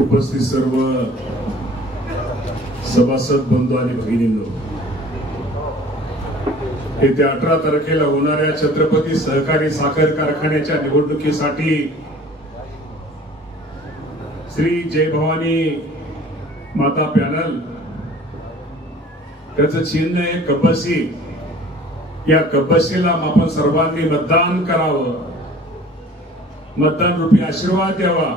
उपस्थित सर्व सभासद बंधू आणि भगिनींनो, येत्या 18 तारखेला होणाऱ्या छत्रपती सहकारी साखर कारखान्याच्या निवडणुकीसाठी श्री जय भवानी माता पॅनल, त्याचं चिन्ह आहे कब्बसी. या कब्बसीला आपण सर्वांनी मतदान करावं, मतदान रूपी आशीर्वाद द्यावा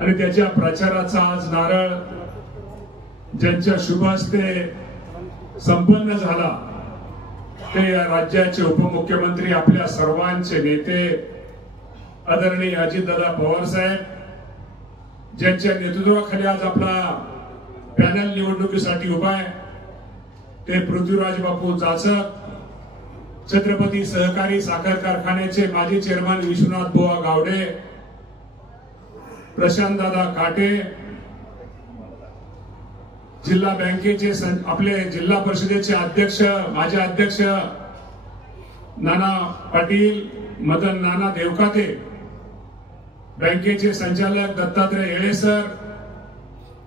आणि त्याच्या प्रचाराचा आज नारळ ज्यांच्या शुभ हस्ते संपन्न झाला ते या राज्याचे उपमुख्यमंत्री, आपल्या सर्वांचे नेते आदरणीय अजितदादा पवार साहेब, ज्यांच्या नेतृत्वाखाली आज आपला पॅनल निवडणुकीसाठी उभा आहे, ते पृथ्वीराज बापू जाचक, छत्रपती सहकारी साखर कारखान्याचे माजी चेअरमन विश्वनाथ बुवा गावडे, प्रशांत दादा काटे, जिल्हा बँकेचे आपले जिल्हा परिषदेचे अध्यक्ष, माजी अध्यक्ष नाना पाटील, मदन नाना देवकाते, बँकेचे संचालक दत्तात्रय येळेसर,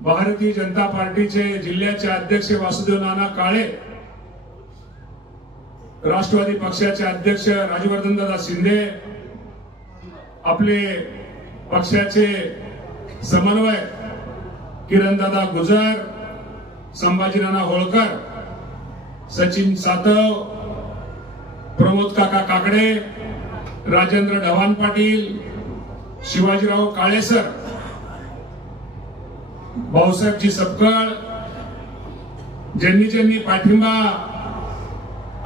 भारतीय जनता पार्टीचे जिल्ह्याचे अध्यक्ष वासुदेव नाना काळे, राष्ट्रवादी पक्षाचे अध्यक्ष राजवर्धन दादा शिंदे, आपले पक्षाचे समन्वय किरण दादा गुजर, संभाजी नाना होळकर, सचिन सातव, प्रमोद काका काकडे, राजेंद्र ढवाण पाटील, शिवाजीराव काळेसर, भाऊसाहेबजी सपकाळ, ज्यांनी पाठिंबा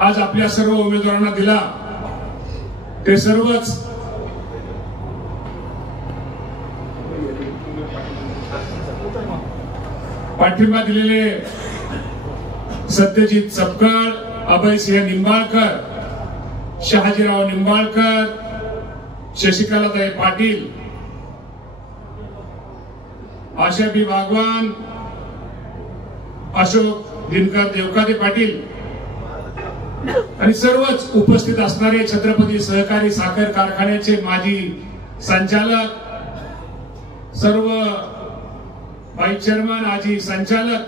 आज आपल्या सर्व उमेदवारांना दिला ते सर्वच पाठिंबा दिलेले सत्यजित सपकाळ, अभयसिंह निंबाळकर, शहाजीराव निंबाळकर, शशिकलाताई पाटील, आशाबी बागवान, अशोक दिनकर देवकाते पाटील आणि सर्वच उपस्थित असणारे छत्रपती सहकारी साखर कारखान्याचे माजी संचालक, सर्व व्हाईस चेअरमन, आजी संचालक,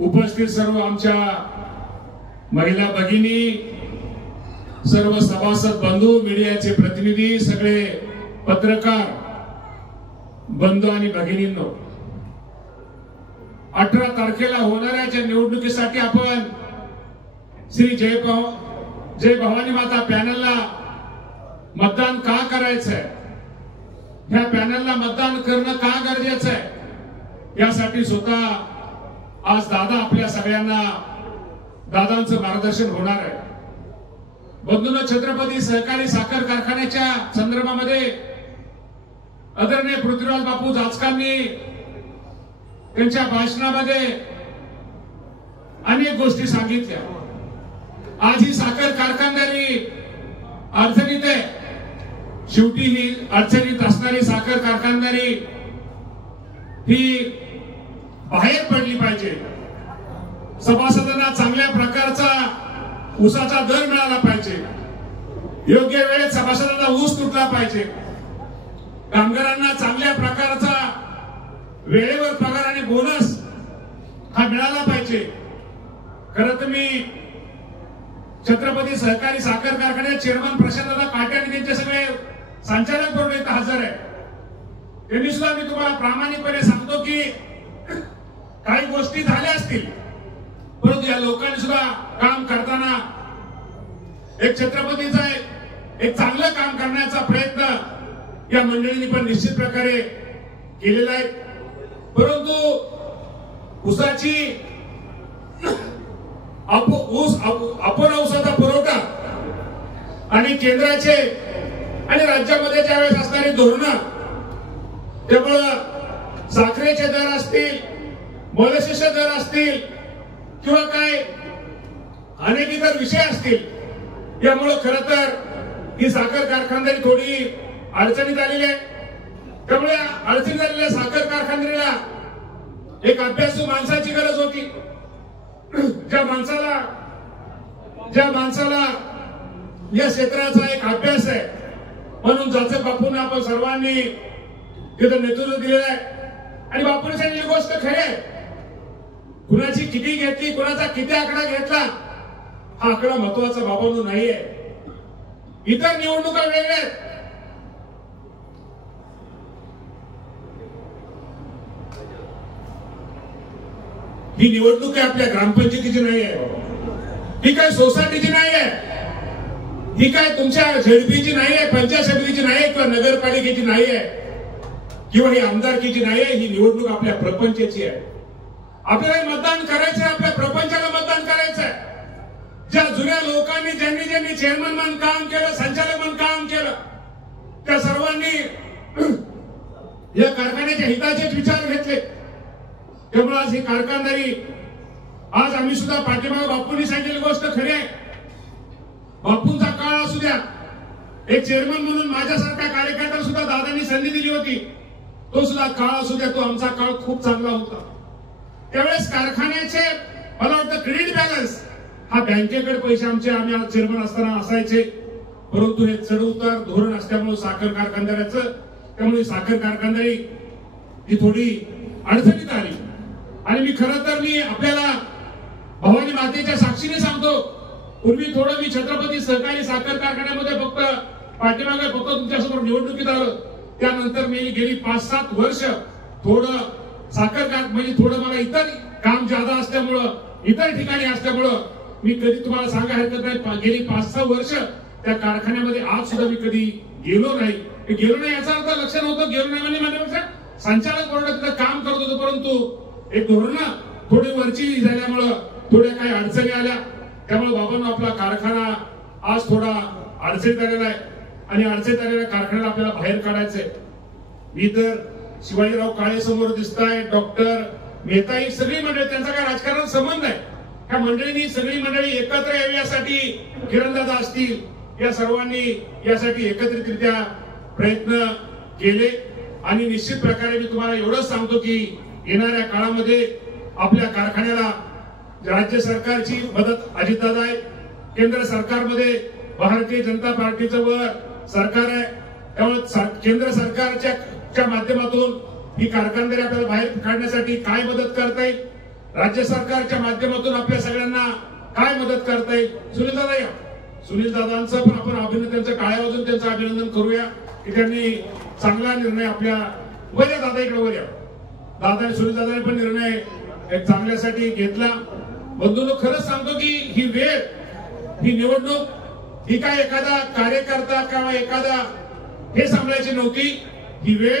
उपस्थित सर्व आमच्या महिला भगिनी, सर्व सभासद बंधू, मीडियाचे प्रतिनिधी, सगळे पत्रकार बंधू आणि भगिनींनो, 18 तारखेला होणाऱ्या निवडणुकीसाठी आपण श्री जय भवानी माता पॅनलला मतदान का करायचंय, ह्या पॅनलला मतदान करणं का गरजेचं आहे, यासाठी स्वतः आज दादा आपल्या सगळ्यांना दादांचं मार्गदर्शन होणार आहे. बंधूंनो, छत्रपती सहकारी साखर कारखान्याच्या संदर्भामध्ये आदरणीय पृथ्वीराज बापू जाचकांनी त्यांच्या भाषणामध्ये अनेक गोष्टी सांगितल्या. आज ही साखर कारखानदारी अडचणीत आहे. शेवटी ही अडचणीत असणारी साखर कारखानदारी ही बाहेर पडली पाहिजे. सभासदांना चांगल्या प्रकारचा ऊसाचा दर मिळाला पाहिजे. योग्य वेळेत सभासदांना ऊस तुटला पाहिजे. कामगारांना चांगल्या प्रकारचा वेळेवर पगार आणि बोनस हा मिळाला पाहिजे. खरं तर मी छत्रपती सहकारी साखर कारखान्यात चेअरमन प्रशांतदादा काटे आणि त्यांचे सगळे संचालक बोर्ड इथं हजर आहे. त्यांनी सुद्धा मी तुम्हाला प्रामाणिकपणे सांगतो की काही गोष्टी झाल्या असतील, परंतु या लोकांनी सुद्धा काम करताना एक छत्रपतीचा एक चांगलं काम करण्याचा प्रयत्न या मंडळींनी पण निश्चित प्रकारे केलेला आहे. परंतु ऊसाची आपण ऊसाचा पुरवठा आणि केंद्राचे आणि राज्यामध्ये ज्यावेळेस असणारी धोरणं, त्यामुळं साखरेचे दर असतील, मोलेसेसचे दर असतील किंवा काय अनेक इतर विषय असतील, यामुळं खरं तर ही साखर कारखानदारी थोडी अडचणीत आलेली आहे. त्यामुळे अडचणीत आलेल्या साखर कारखानदारीला एक अभ्यासू माणसाची गरज होती. ज्या माणसाला या क्षेत्राचा एक अभ्यास आहे. म्हणून जाचक बापूंना आपण सर्वांनी तिथं नेतृत्व दिलेलं आहे. आणि बापूने सांगितली गोष्ट खरी आहे, कुणाची किती घेतली, कुणाचा किती आकडा घेतला हा आकडा महत्वाचा बाबांनो नाहीये. इतर निवडणुका वेगळ्या आहेत. ही निवडणूक आहे आपल्या ग्रामपंचायतीची नाही आहे, ही काय सोसायटीची नाही आहे, ही काय तुमच्या झेडपीची नाही आहे, पंचायत समितीची नाही आहे, किंवा नगरपालिकेची नाही आहे, किंवा ही आमदारकीची नाही आहे. ही निवडणूक आपल्या प्रपंचाची आहे. आपल्याला मतदान करायचंय, आपल्या प्रपंचाला मतदान करायचंय. ज्या जुन्या लोकांनी ज्यांनी चेअरमन म्हणून काम केलं, संचालक म्हणून काम केलं, त्या सर्वांनी या कारखान्याच्या हिताचेच विचार घेतले. त्यामुळे आज ही कारखानदारी, आज आम्ही सुद्धा पाठीमागे बापूंनी सांगितलेली गोष्ट खरी आहे. बापूंचा काळ असू द्या, एक चेअरमन म्हणून माझ्यासारख्या कार्यकर्त्याला सुद्धा दादांनी संधी दिली होती, तो सुद्धा काळ असू द्या, तो आमचा काळ खूप चांगला होता. त्यावेळेस कारखान्याचे मला वाटतं क्रेडिट बॅलन्स हा बँकेकडे पैसे आमचे आम्ही चेअरमन असताना असायचे, परंतु हे चढ उतार धोरण असल्यामुळे साखर कारखानदाराचं, त्यामुळे साखर कारखानदारी ही थोडी अडचणीत आली. आणि मी खरं तर मी आपल्याला भवानी मातेच्या साक्षीने सांगतो, पूर्वी थोडं मी छत्रपती सहकारी साखर कारखान्यामध्ये फक्त पाठीमागे फक्त तुमच्यासमोर निवडणुकीत आलं. त्यानंतर मी गेली 5-7 वर्ष थोडं साखर म्हणजे थोडं मला इतर काम ज्यादा असल्यामुळं, इतर ठिकाणी असल्यामुळं मी कधी तुम्हाला सांगा हरकत नाही, गेली 5-6 वर्ष त्या कारखान्यामध्ये आज सुद्धा मी कधी गेलो नाही. याचा अर्थ लक्ष नव्हतं, गेलो नाही म्हणजे माझ्यापेक्षा संचालक बोर्डात तिथं काम करत होतो, परंतु एक धोरण थोडी वरची झाल्यामुळं थोड्या काही अडचणी आल्या. त्यामुळे बाबांना आपला कारखाना आज थोडा अडचणीत आलेला आहे आणि अडचणीत आलेल्या कारखान्याला आपल्याला बाहेर काढायचंय. मी तर शिवाजीराव काळे समोर दिसताय, डॉक्टर मेहता, ही सगळी मंडळी, त्यांचा काय राजकारणात संबंध आहे, ह्या मंडळींनी सगळी मंडळी एकत्र यावी यासाठी, किरणदादा असतील, या सर्वांनी यासाठी एकत्रितरित्या प्रयत्न केले. आणि निश्चित प्रकारे मी तुम्हाला एवढंच सांगतो की येणाऱ्या काळामध्ये आपल्या कारखान्याला राज्य सरकारची मदत अजितदादा आहे, केंद्र सरकारमध्ये भारतीय जनता पार्टीचं वर सरकार आहे, त्यामुळे केंद्र सरकारच्या माध्यमातून ही कारखानदारी आपल्याला बाहेर काढण्यासाठी काय मदत करता येईल, राज्य सरकारच्या माध्यमातून आपल्या सगळ्यांना काय मदत करता येईल. सुनील दादा या, सुनील दादांचं पण आपण अभिनंदनचं टाळ्या वाजून त्यांचं अभिनंदन करूया की त्यांनी चांगला निर्णय आपल्या वर या, दादा इकडे वर या, दादा सुनील दादाने पण निर्णय एक चांगल्यासाठी घेतला. बंधूंनो, खरंच सांगतो की ही वेळ, ही निवडणूक ही काय एखादा कार्यकर्ता किंवा एखादा हे सांभाळायची नव्हती. ही वेळ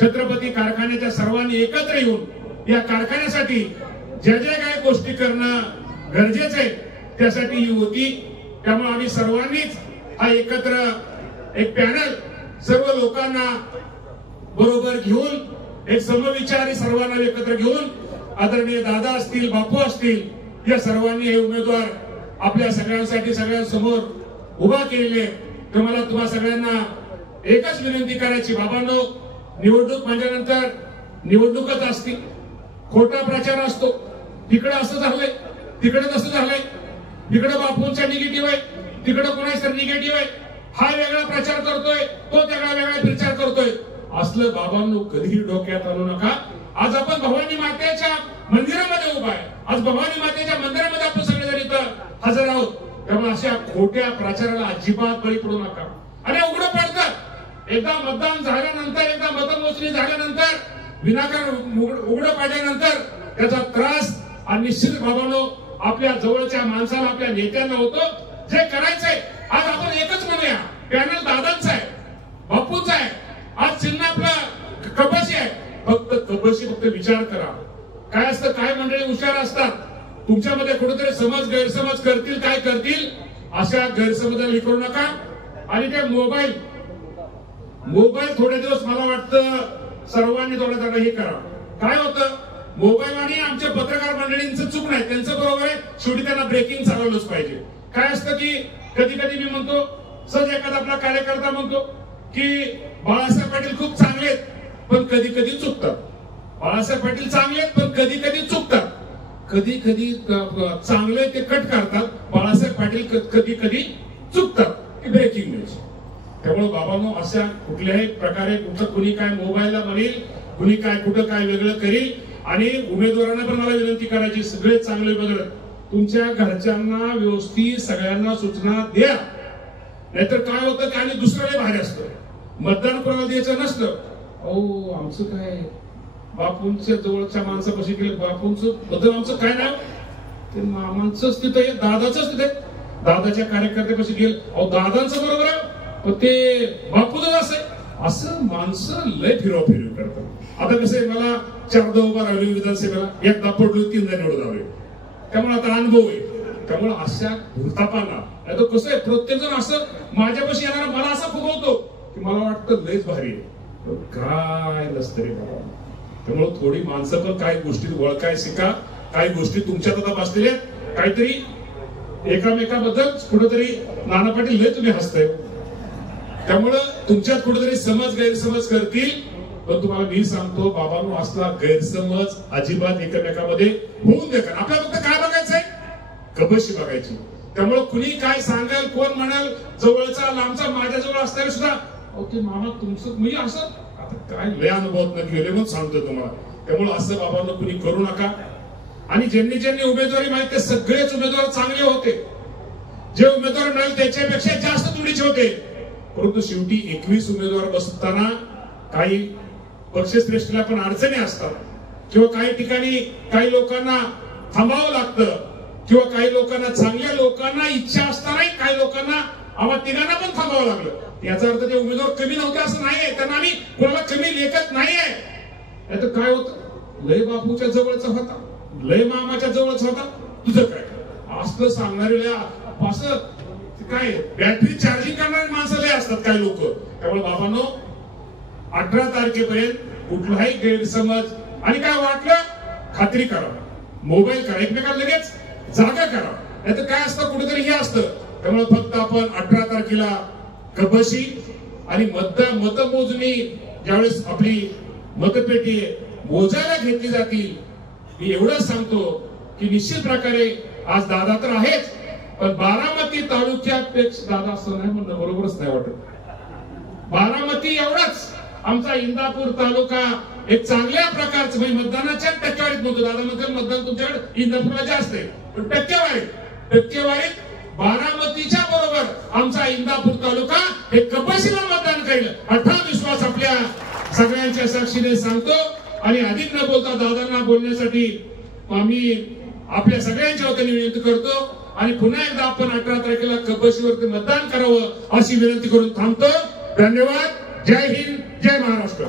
छत्रपती कारखान्याच्या सर्वांनी एकत्र येऊन या कारखान्यासाठी ज्या ज्या काही गोष्टी करणं गरजेचं आहे त्यासाठी ही होती. त्यामुळे आम्ही सर्वांनीच हा एकत्र एक पॅनल सर्व लोकांना बरोबर घेऊन, एक समविचारी सर्वांना एकत्र घेऊन, आदरणीय दादा असतील, बापू असतील, या सर्वांनी हे उमेदवार आपल्या सगळ्यांसाठी सगळ्यांसमोर उभा केलेले. तर मला तुम्हा सगळ्यांना एकच विनंती करायची, बाबांनो, निवडणूक म्हणल्यानंतर निवडणूकच असते, खोटा प्रचार असतो. तिकडे असं झालंय, तिकडे तसं झालंय, तिकडे बापूंचा निगेटिव्ह आहे, तिकडे कोणाचा निगेटिव्ह आहे, हा वेगळा प्रचार करतोय, तो वेगळा प्रचार करतोय. असलं बाबांनो कधीही डोक्यात आणू नका. आज आपण भवानी मातेच्या मंदिरामध्ये उभा आहे, आज भवानी मातेच्या मंदिरामध्ये आपण सगळेजण इथं हजर आहोत. त्यामुळे अशा खोट्या प्रचाराला अजिबात बळी पडू नका. आणि उघडं पडतं, एकदा मतदान झाल्यानंतर, एकदा मतमोजणी झाल्यानंतर, विनाकारण उघडं पाडल्यानंतर त्याचा त्रास आणि निश्चित बाबांनो आपल्या जवळच्या माणसाला, आपल्या नेत्यांना होतो. जे करायचंय आज आपण एकच म्हणूया, पॅनल दादांचा आहे, बापूंचा आहे, आज चिन्ह आपलं कपाशी आहे. फक्त विचार करा. काय असतं, काय मंडळी हुशार असतात, तुमच्यामध्ये कुठेतरी गैरसमज करतील, काय करतील, अशा गैरसमजाला हे करू नका. आणि ते मोबाईल थोडे दिवस मला वाटतं सर्वांनी थोडं हे करा. काय होतं, मोबाईल आणि आमच्या पत्रकार मंडळींचं चूक नाही, त्यांचं बरोबर आहे, शेवटी त्यांना ब्रेकिंग चालवलंच पाहिजे. काय असतं की कधी कधी मी म्हणतो, सहज एखादा आपला कार्यकर्ता म्हणतो की बाळासाहेब पाटील खूप चांगले आहेत पण कधी कधी चुकतात. बाळासाहेब पाटील चांगले आहेत पण कधी कधी चुकतात. कधी कधी चांगले ते कट करतात, बाळासाहेब पाटील कधी कधी चुकतात. Breaking news. त्यामुळे बाबांनो अशा कुठल्याही प्रकारे कुठं कुणी काय मोबाईलला म्हणेल, कुणी काय कुठं काय वेगळं करील. आणि उमेदवारांना पण मला विनंती करायची, सगळे चांगले वेगळं तुमच्या घरच्यांना व्यवस्थित सगळ्यांना सूचना द्या. नाहीतर काय होतं की आणि दुसऱ्याला बाहेर असतं, मतदान कोणाला द्यायचं नसतं. अहो आमचं काय बापूंच्या जवळच्या माणसापाशी केलं, बापूंचं बद्दल आमचं काय नाव, ते मामांचंच तिथे दादाचंच तिथे दादाच्या कार्यकर्त्यापाशी गेलं. अहो दादांचं बरोबर आहे पण ते बापूच असं माणसं लय फिरवाफिरवी करतात. आता कसं आहे, मला 4दा उभा राहिलो विधानसभेला, एकदा पडलो 3दा निवडून आलोय, त्यामुळे आता अनुभव आहे. त्यामुळे अशा भूतापांना आता कसं आहे, प्रत्येक जण असं माझ्यापाशी येणार मला असं फुगवतो की मला वाटतं लयच भारी आहे, काय नसतं रे बाबा. त्यामुळे थोडी माणसं पण काही गोष्टी ओळखाय शिका. काही गोष्टी तुमच्यात आता बसलेल्या काहीतरी एकामेकाबद्दल कुठेतरी नाना पाटील लय तुम्ही हसताय, त्यामुळं तुमच्यात कुठेतरी समज गैरसमज करतील. पण तुम्हाला मी सांगतो बाबांनो, असला गैरसमज अजिबात एकमेकामध्ये होऊन दे. आपल्याला फक्त काय बघायचंय, कबशी बघायची. त्यामुळे कुणी काय सांगेल, कोण म्हणाल, जवळचा लांबचा माझ्या जवळ असताना सुद्धा अहो ते मामा तुमचं म्हणजे असं आता काय लय अनुभवात न गेले म्हणून सांगतो तुम्हाला. त्यामुळे असं बाबांनो कुणी करू नका. आणि ज्यांनी ज्यांनी उमेदवारी माहिती, सगळेच उमेदवार चांगले होते. जे उमेदवार मिळाले त्याच्यापेक्षा जास्त तुडीचे होते. परंतु शेवटी 21 उमेदवार बसताना काही पक्षश्रेष्ठीला पण अडचणी असतात, किंवा काही ठिकाणी काही लोकांना थांबावं लागतं, किंवा काही लोकांना चांगल्या लोकांना इच्छा असतानाही काही लोकांना आम्हा तिघांना पण थांबावं लागलं. याचा अर्थ ते उमेदवार कमी नव्हते असं नाहीये, त्यांना आम्ही कोणाला कमी लेखत नाहीये. नाहीतर काय होतं, लय बापूच्या जवळचा होता, लय मामाच्या जवळचा होता, तुझं काय असं सांगणारे असं काय बॅटरी चार्जिंग करणारे माणसं लय असतात काही लोक. त्यामुळे बाबांनो 18 तारखेपर्यंत कुठलाही गैरसमज आणि काय वाटलं खात्री करा, मोबाईल करा, एकमेकांना लगेच जागा करा. नाहीतर काय असतं, कुठेतरी हे असतं. त्यामुळे फक्त आपण 18 तारखेला कबशी आणि मतमोजणी ज्यावेळेस आपली मतपेटी मोजायला घेतली जातील, मी एवढंच सांगतो की निश्चित प्रकारे आज दादा तर आहेच, पण बारामती तालुक्यापेक्षा दादा असं नाही म्हणणं बरोबरच नाही वाटत. बारामती एवढाच आमचा इंदापूर तालुका एक चांगल्या प्रकारचं म्हणजे मतदानाच्या टक्केवारीत नव्हतं. दादा म्हणतात मतदान तुमच्याकडे इंदापूरला जास्त आहे, पण टक्केवारीत बारामतीच्या बरोबर आमचा इंदापूर तालुका हे कपाशीला मतदान करेल हा विश्वास आपल्या सगळ्यांच्या साक्षीने सांगतो. आणि अधिक न बोलता दादांना बोलण्यासाठी आम्ही आपल्या सगळ्यांच्या वतीने विनंती करतो. आणि पुन्हा एकदा आपण 18 तारखेला कबशीवरती मतदान करावं अशी विनंती करून थांबतो. धन्यवाद. जय हिंद, जय महाराष्ट्र.